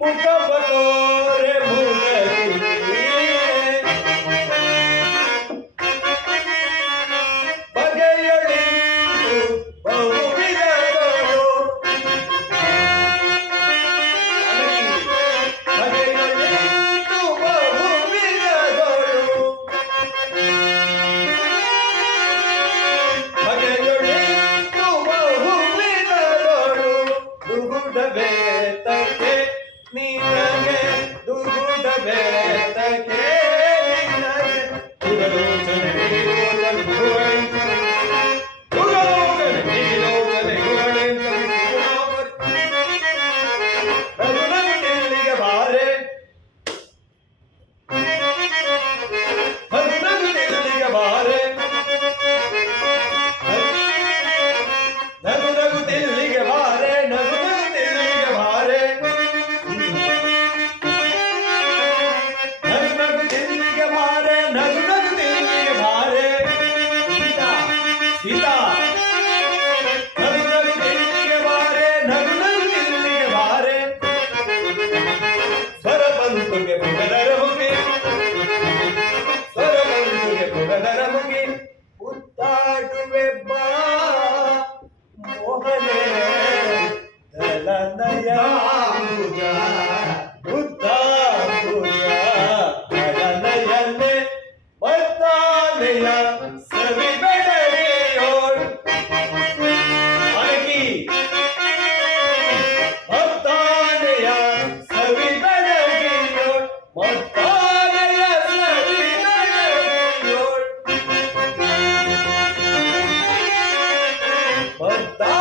ಮುಖಬತೋರೆ ಬಗೆಯೊಳಿತು ಬಹುವಿಧಗಳು ಬಗೆಯೊಳಿತು ಬಹುವಿಧಗಳು ಬಗೆಯೊಳಿತು ಬಹುವಿಧಗಳು ದುಗುಡಬೇತಕ್ಕೆ ನಿನಗೆ ದುಗುಡಬೇತಕ್ಕೆ ನಿನಗೆ ದುರಲೋಚನೆ ಸೀತಾ ನಗು ನಗು ದಿಲ್ಲಿಗೆ ಬಾರೆ ನಗು ನಗು ದಿಲ್ಲಿಗೆ ಬಾರೆ ಸ್ವರಬಂಧುಗೆ ಪುಗದರ ಮುಗಿ ಸ್ವರಬಂಧುಗೆ ಪುಗದರ ಮುಗಿ ಉತ್ತಾಡುವೆ ಬಾ ಮೋಹನೆ ದಲನಯ ಬುದ್ಧ ಭುಜ ದಲನಯನೆ ಮತ್ತಾನೆಯ ಸವಿ But